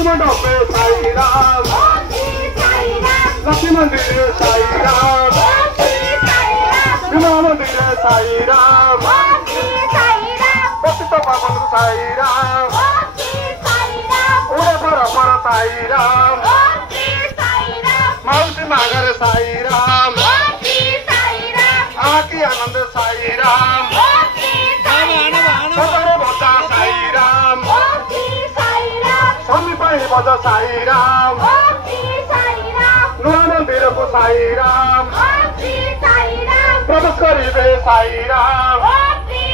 शांति मंडप में साई राम, लक्ष्मी मंदिर साई राम, विमला मंदिर साई राम, पतित पावन साई राम, उड़े पर साई राम, माउसी मागर साई राम, आकी आनंद साई राम, बच्चा साई राम, स्वामी पाई बजा साई राम, नूरा मंदिर को साई राम, प्रवेश करिबे साई राम।